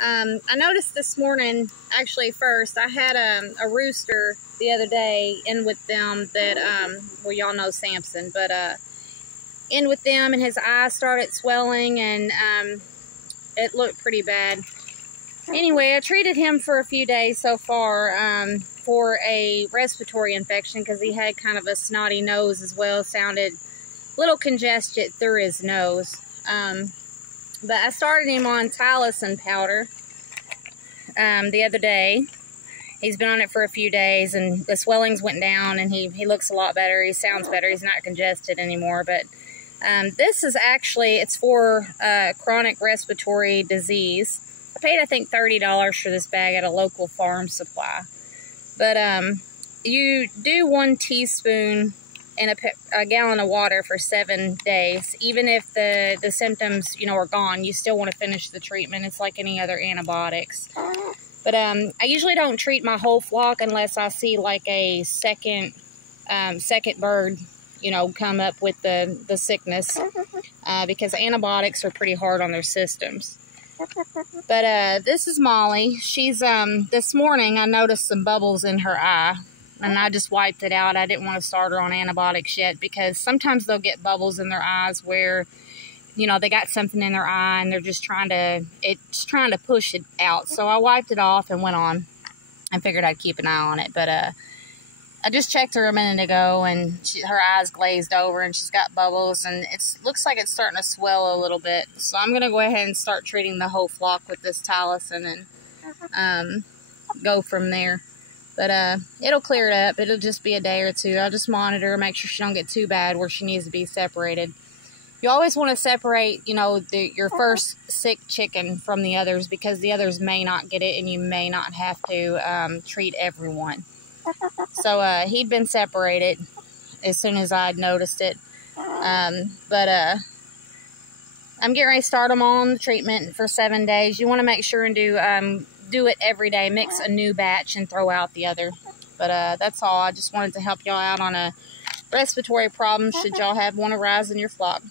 I noticed this morning, actually first, I had a rooster the other day in with them that, well, y'all know Samson, but in with them, and his eyes started swelling, and it looked pretty bad. Anyway, I treated him for a few days so far for a respiratory infection because he had kind of a snotty nose as well, sounded a little congested through his nose. But I started him on Tylosin powder the other day. He's been on it for a few days, and the swellings went down, and he looks a lot better. He sounds better. He's not congested anymore. But this is actually, it's for chronic respiratory disease. I paid, I think, $30 for this bag at a local farm supply. But you do 1 teaspoon in a gallon of water for 7 days. Even if the symptoms, are gone, you still want to finish the treatment. It's like any other antibiotics. But I usually don't treat my whole flock unless I see like a second bird, come up with the sickness, because antibiotics are pretty hard on their systems. But this is Molly. She's this morning I noticed some bubbles in her eye, and I just wiped it out. I didn't want to start her on antibiotics yet because sometimes they'll get bubbles in their eyes where they got something in their eye and they're just trying to push it out. So I wiped it off and went on. I figured I'd keep an eye on it, but I just checked her a minute ago, and her eyes glazed over, and she's got bubbles, and it looks like it's starting to swell a little bit. So I'm going to go ahead and start treating the whole flock with this Tylosin and go from there. But it'll clear it up. It'll just be a day or two. I'll just monitor, make sure she don't get too bad where she needs to be separated. You always want to separate, your first sick chicken from the others, because the others may not get it, and you may not have to treat everyone. So he'd been separated as soon as I'd noticed it. But I'm getting ready to start them on the treatment for 7 days. You want to make sure and do it every day. Mix a new batch and throw out the other. But that's all. I just wanted to help y'all out on a respiratory problem should y'all have one arise in your flock.